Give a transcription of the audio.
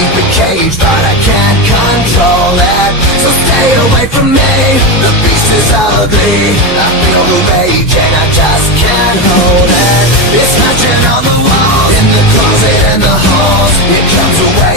keep it caged, but I can't control it. So stay away from me, the beast is ugly. I feel the rage and I just can't hold it. It's scratching on the walls, in the closet and the halls. It comes away